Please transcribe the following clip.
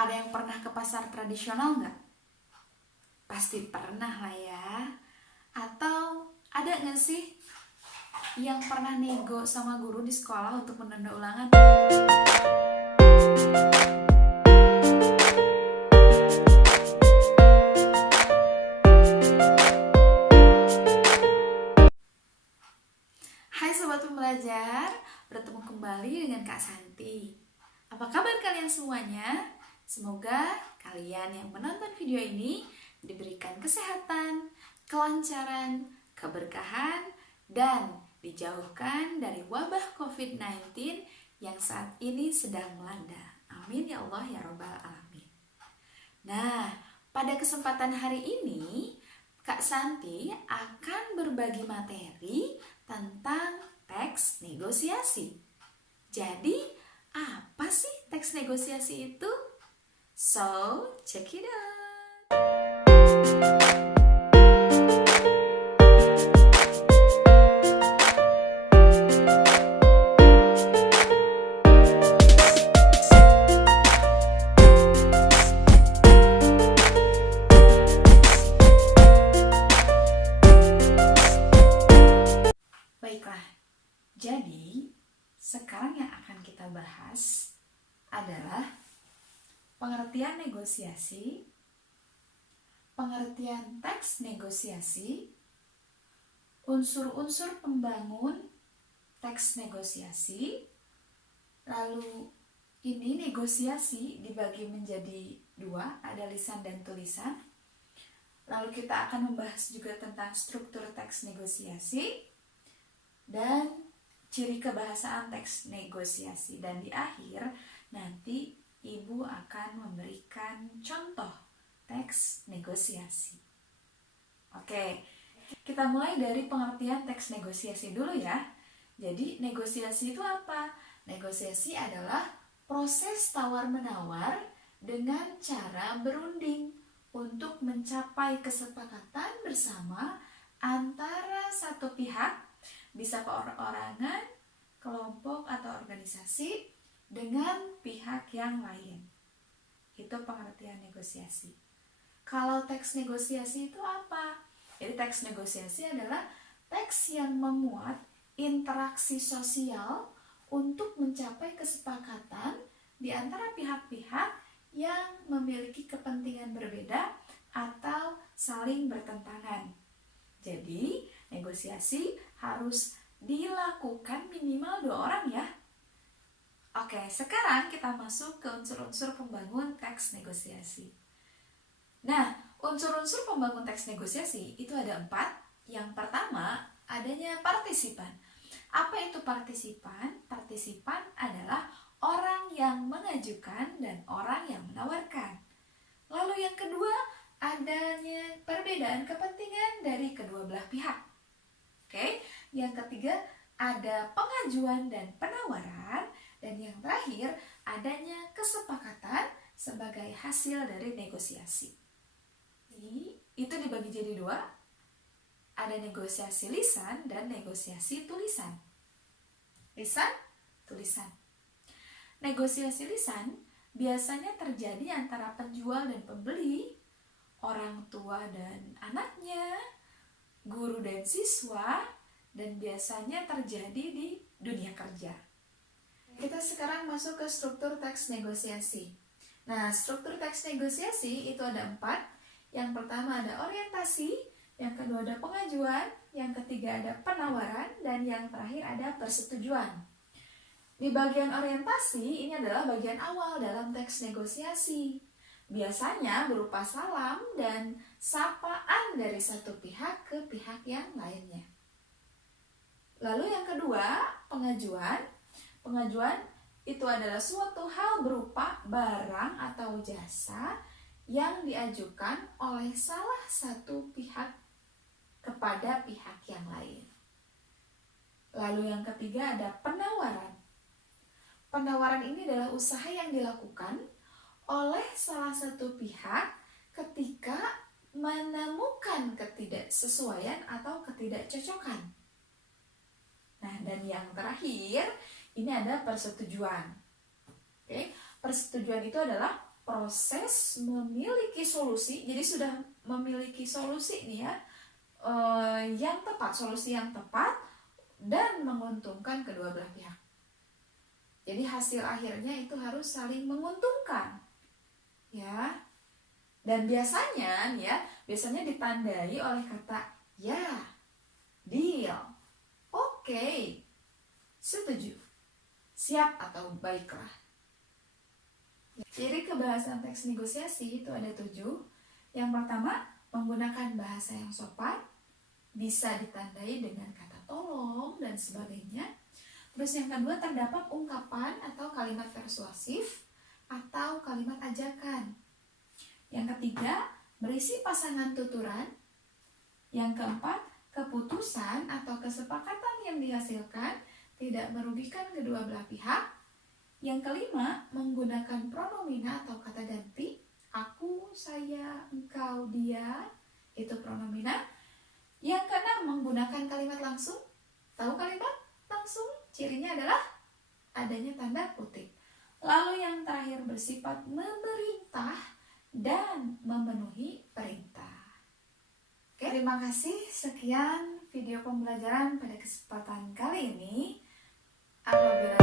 Ada yang pernah ke pasar tradisional nggak? Pasti pernah lah ya. Atau ada nggak sih yang pernah nego sama guru di sekolah untuk menunda ulangan? Hai Sobat Pembelajar, bertemu kembali dengan Kak Santi. Apa kabar kalian semuanya? Semoga kalian yang menonton video ini diberikan kesehatan, kelancaran, keberkahan, dan dijauhkan dari wabah COVID-19 yang saat ini sedang melanda. Amin ya Allah ya Rabbal Alamin. Nah, pada kesempatan hari ini Kak Santi akan berbagi materi tentang teks negosiasi. Jadi, apa sih teks negosiasi itu? So, check it out. Baiklah, jadi sekarang yang akan kita bahas adalah pengertian negosiasi, pengertian teks negosiasi, unsur-unsur pembangun teks negosiasi. Lalu ini negosiasi dibagi menjadi dua, ada lisan dan tulisan. Lalu kita akan membahas juga tentang struktur teks negosiasi dan ciri kebahasaan teks negosiasi. Dan di akhir nanti Ibu akan memberikan contoh teks negosiasi. Oke, kita mulai dari pengertian teks negosiasi dulu ya. Jadi negosiasi itu apa? Negosiasi adalah proses tawar-menawar dengan cara berunding untuk mencapai kesepakatan bersama antara satu pihak, bisa perorangan, kelompok atau organisasi, dengan pihak yang lain. Itu pengertian negosiasi. Kalau teks negosiasi itu apa? Jadi teks negosiasi adalah teks yang memuat interaksi sosial untuk mencapai kesepakatan di antara pihak-pihak yang memiliki kepentingan berbeda atau saling bertentangan. Jadi, negosiasi harus dilakukan minimal 2 orang ya. Oke, sekarang kita masuk ke unsur-unsur pembangun teks negosiasi. Nah, unsur-unsur pembangun teks negosiasi itu ada 4. Yang pertama, adanya partisipan. Apa itu partisipan? Partisipan adalah orang yang mengajukan dan orang yang menawarkan. Lalu yang kedua, adanya perbedaan kepentingan dari kedua belah pihak. Oke, yang ketiga ada pengajuan dan penawaran, dan yang terakhir adanya kesepakatan sebagai hasil dari negosiasi. Itu dibagi jadi 2. Ada negosiasi lisan dan negosiasi tulisan. Lisan, tulisan. Negosiasi lisan biasanya terjadi antara penjual dan pembeli, orang tua dan anaknya, guru dan siswa, dan biasanya terjadi di dunia kerja. Kita sekarang masuk ke struktur teks negosiasi. Nah, struktur teks negosiasi itu ada 4. Yang pertama ada orientasi, yang kedua ada pengajuan, yang ketiga ada penawaran, dan yang terakhir ada persetujuan. Di bagian orientasi, ini adalah bagian awal dalam teks negosiasi. Biasanya berupa salam dan sapaan dari satu pihak ke pihak yang lainnya. Lalu yang kedua, pengajuan. Pengajuan itu adalah suatu hal berupa barang atau jasa yang diajukan oleh salah satu pihak kepada pihak yang lain. Lalu yang ketiga ada penawaran. Penawaran ini adalah usaha yang dilakukan oleh salah satu pihak ketika menemukan ketidaksesuaian atau ketidakcocokan. Nah, dan yang terakhir ini ada persetujuan. Oke, persetujuan itu adalah proses memiliki solusi, jadi sudah memiliki solusi nih ya, yang tepat, solusi yang tepat dan menguntungkan kedua belah pihak. Jadi hasil akhirnya itu harus saling menguntungkan, ya. Dan biasanya nih ya, biasanya ditandai oleh kata ya, deal, oke, setuju, siap atau baiklah. Ciri kebahasan teks negosiasi itu ada 7. Yang pertama, menggunakan bahasa yang sopan, bisa ditandai dengan kata tolong dan sebagainya. Terus yang kedua, terdapat ungkapan atau kalimat persuasif atau kalimat ajakan. Yang ketiga, berisi pasangan tuturan. Yang keempat, keputusan atau kesepakatan yang dihasilkan tidak merugikan kedua belah pihak. Yang kelima, menggunakan pronomina atau kata ganti. Aku, saya, engkau, dia, itu pronomina. Yang keenam, menggunakan kalimat langsung. Tahu kalimat langsung? Cirinya adalah adanya tanda kutip. Lalu yang terakhir, bersifat memerintah dan memenuhi perintah. Oke, terima kasih. Sekian video pembelajaran pada kesempatan kali ini. Apabila